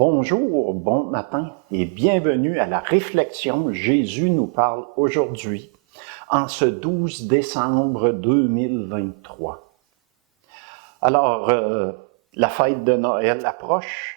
Bonjour, bon matin et bienvenue à la réflexion Jésus nous parle aujourd'hui, en ce 12 décembre 2023. Alors, la fête de Noël approche,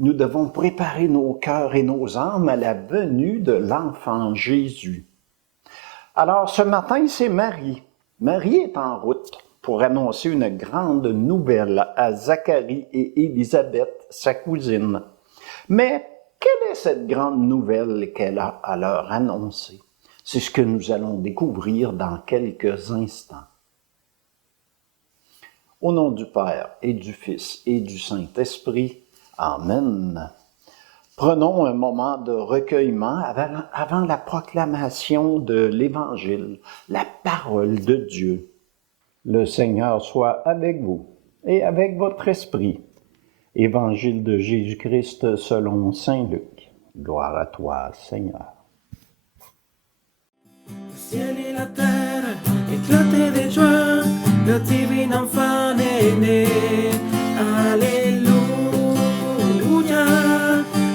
nous devons préparer nos cœurs et nos âmes à la venue de l'enfant Jésus. Alors, ce matin, c'est Marie. Marie est en route pour annoncer une grande nouvelle à Zacharie et Élisabeth, sa cousine. Mais quelle est cette grande nouvelle qu'elle a à leur annoncer? C'est ce que nous allons découvrir dans quelques instants. Au nom du Père et du Fils et du Saint-Esprit, Amen. Prenons un moment de recueillement avant la proclamation de l'Évangile, la parole de Dieu. Le Seigneur soit avec vous et avec votre esprit. Évangile de Jésus-Christ selon saint Luc. Gloire à toi, Seigneur. Le ciel et la terre éclataient de joie, le divin enfant est né. Alléluia,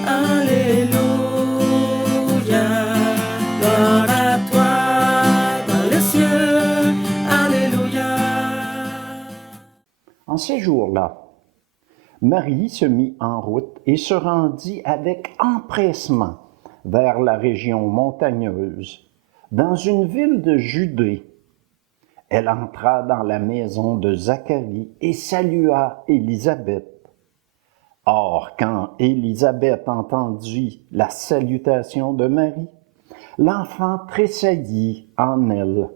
Alléluia. Gloire à toi dans les cieux, Alléluia. En ces jours-là, Marie se mit en route et se rendit avec empressement vers la région montagneuse, dans une ville de Judée. Elle entra dans la maison de Zacharie et salua Élisabeth. Or, quand Élisabeth entendit la salutation de Marie, l'enfant tressaillit en elle.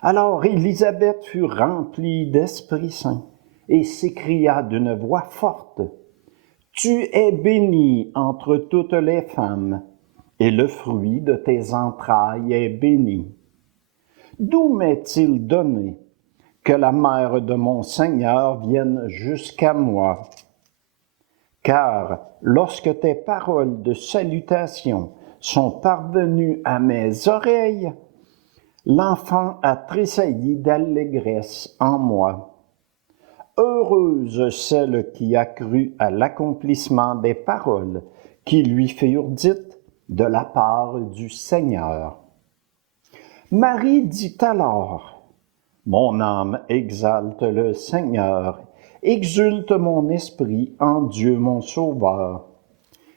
Alors Élisabeth fut remplie d'Esprit Saint et s'écria d'une voix forte, « Tu es bénie entre toutes les femmes, et le fruit de tes entrailles est béni. D'où m'est-il donné que la mère de mon Seigneur vienne jusqu'à moi? Car lorsque tes paroles de salutation sont parvenues à mes oreilles, l'enfant a tressailli d'allégresse en moi. Heureuse celle qui a cru à l'accomplissement des paroles qui lui furent dites de la part du Seigneur. » Marie dit alors, « Mon âme exalte le Seigneur, exulte mon esprit en Dieu mon Sauveur.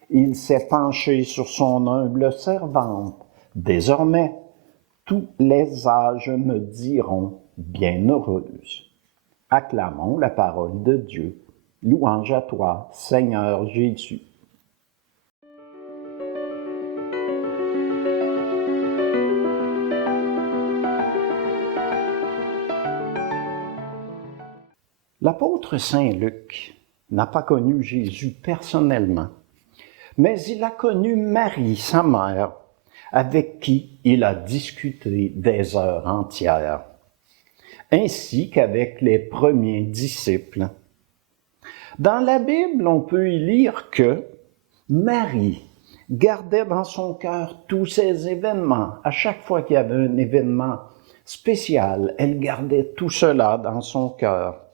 Il s'est penché sur son humble servante. Désormais, tous les âges me diront bienheureuse. » Acclamons la parole de Dieu. Louange à toi, Seigneur Jésus. L'apôtre Saint Luc n'a pas connu Jésus personnellement, mais il a connu Marie, sa mère, avec qui il a discuté des heures entières, ainsi qu'avec les premiers disciples. Dans la Bible, on peut y lire que Marie gardait dans son cœur tous ces événements. À chaque fois qu'il y avait un événement spécial, elle gardait tout cela dans son cœur.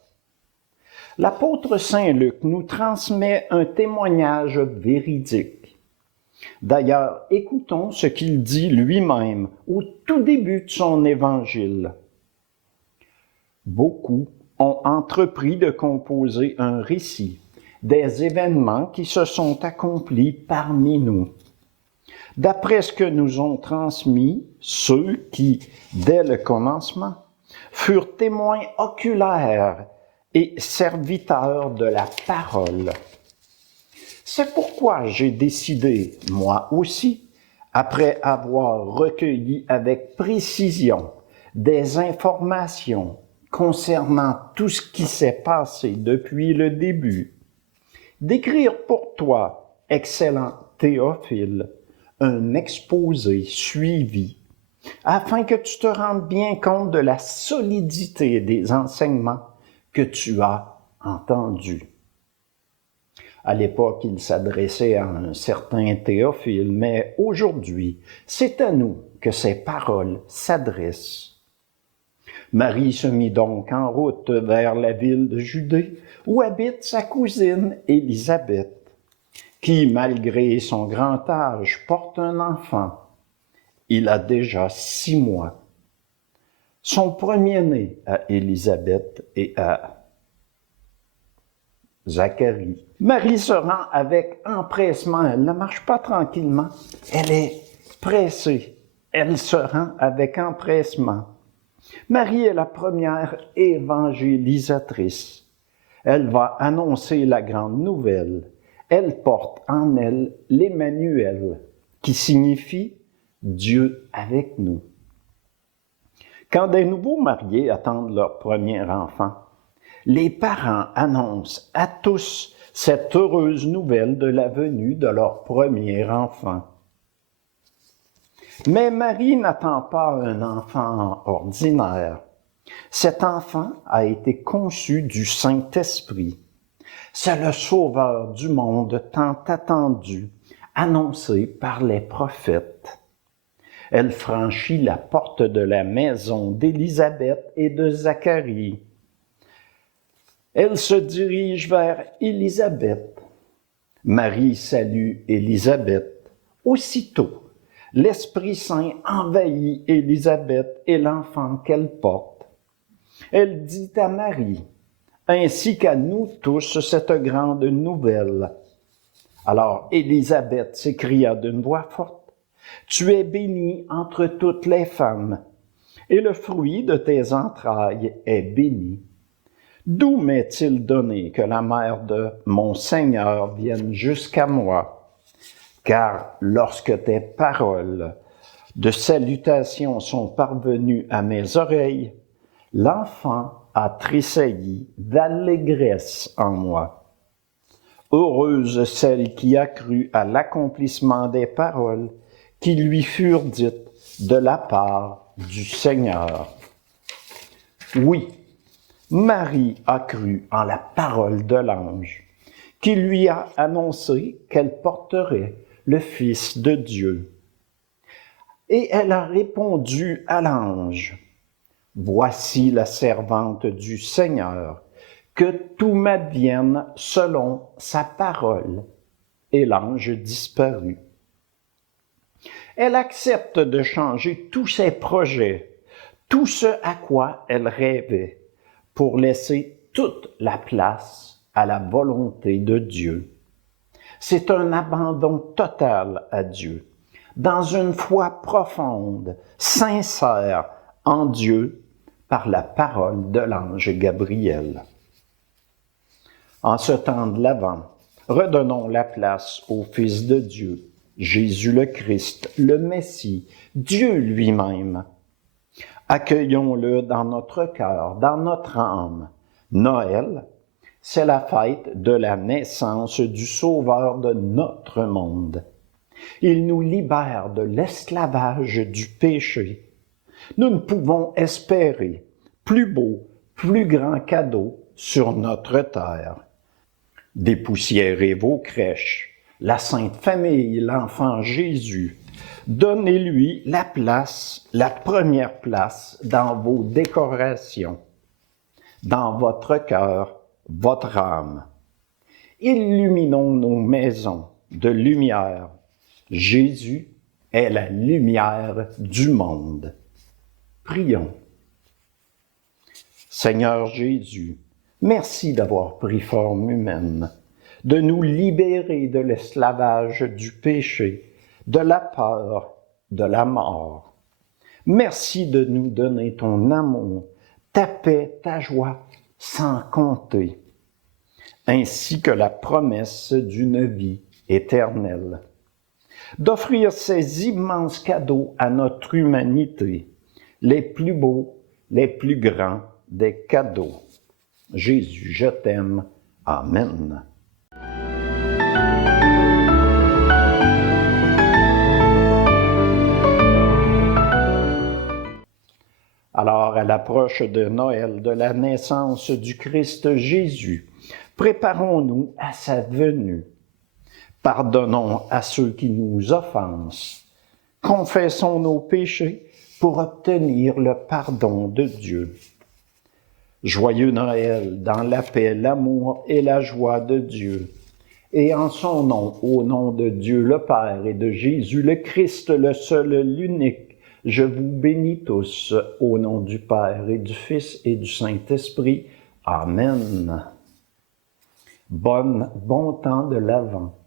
L'apôtre Saint Luc nous transmet un témoignage véridique. D'ailleurs, écoutons ce qu'il dit lui-même au tout début de son évangile. Beaucoup ont entrepris de composer un récit des événements qui se sont accomplis parmi nous. D'après ce que nous ont transmis ceux qui, dès le commencement, furent témoins oculaires et serviteurs de la parole. C'est pourquoi j'ai décidé, moi aussi, après avoir recueilli avec précision des informations concernant tout ce qui s'est passé depuis le début, d'écrire pour toi, excellent Théophile, un exposé suivi, afin que tu te rendes bien compte de la solidité des enseignements que tu as entendus. À l'époque, il s'adressait à un certain Théophile, mais aujourd'hui, c'est à nous que ces paroles s'adressent. Marie se mit donc en route vers la ville de Judée, où habite sa cousine Élisabeth. qui, malgré son grand âge, porte un enfant. Il a déjà 6 mois. Son premier-né à Élisabeth et à Zacharie. Marie se rend avec empressement. Elle ne marche pas tranquillement. Elle est pressée. Elle se rend avec empressement. Marie est la première évangélisatrice. Elle va annoncer la grande nouvelle. Elle porte en elle l'Emmanuel, qui signifie Dieu avec nous. Quand des nouveaux mariés attendent leur premier enfant, les parents annoncent à tous cette heureuse nouvelle de la venue de leur premier enfant. Mais Marie n'attend pas un enfant ordinaire. Cet enfant a été conçu du Saint-Esprit. C'est le Sauveur du monde tant attendu, annoncé par les prophètes. Elle franchit la porte de la maison d'Élisabeth et de Zacharie. Elle se dirige vers Élisabeth. Marie salue Élisabeth. Aussitôt, l'Esprit Saint envahit Élisabeth et l'enfant qu'elle porte. Elle dit à Marie, ainsi qu'à nous tous, cette grande nouvelle. Alors Élisabeth s'écria d'une voix forte, « Tu es bénie entre toutes les femmes, et le fruit de tes entrailles est béni. D'où m'est-il donné que la mère de mon Seigneur vienne jusqu'à moi? Car lorsque tes paroles de salutation sont parvenues à mes oreilles, l'enfant a tressailli d'allégresse en moi. Heureuse celle qui a cru à l'accomplissement des paroles qui lui furent dites de la part du Seigneur. » Oui, Marie a cru en la parole de l'ange, qui lui a annoncé qu'elle porterait le Fils de Dieu. Et elle a répondu à l'ange, « Voici la servante du Seigneur, que tout m'advienne selon sa parole. » Et l'ange disparut. Elle accepte de changer tous ses projets, tout ce à quoi elle rêvait, pour laisser toute la place à la volonté de Dieu. C'est un abandon total à Dieu, dans une foi profonde, sincère en Dieu, par la parole de l'ange Gabriel. En ce temps de l'Avent, redonnons la place au Fils de Dieu, Jésus le Christ, le Messie, Dieu lui-même. Accueillons-le dans notre cœur, dans notre âme. Noël, c'est la fête de la naissance du Sauveur de notre monde. Il nous libère de l'esclavage du péché. Nous ne pouvons espérer plus beau, plus grand cadeau sur notre terre. Dépoussiérez vos crèches, la Sainte Famille, l'enfant Jésus. Donnez-lui la place, la première place dans vos décorations, dans votre cœur, votre âme. Illuminons nos maisons de lumière. Jésus est la lumière du monde. Prions. Seigneur Jésus, merci d'avoir pris forme humaine, de nous libérer de l'esclavage du péché, de la peur, de la mort. Merci de nous donner ton amour, ta paix, ta joie, sans compter, ainsi que la promesse d'une vie éternelle. D'offrir ces immenses cadeaux à notre humanité, les plus beaux, les plus grands des cadeaux. Jésus, je t'aime. Amen. Alors, à l'approche de Noël, de la naissance du Christ Jésus, préparons-nous à sa venue. Pardonnons à ceux qui nous offensent. Confessons nos péchés pour obtenir le pardon de Dieu. Joyeux Noël, dans la paix, l'amour et la joie de Dieu. Et en son nom, au nom de Dieu le Père et de Jésus le Christ, le seul, l'unique, je vous bénis tous au nom du Père et du Fils et du Saint-Esprit. Amen. Bon temps de l'Avent.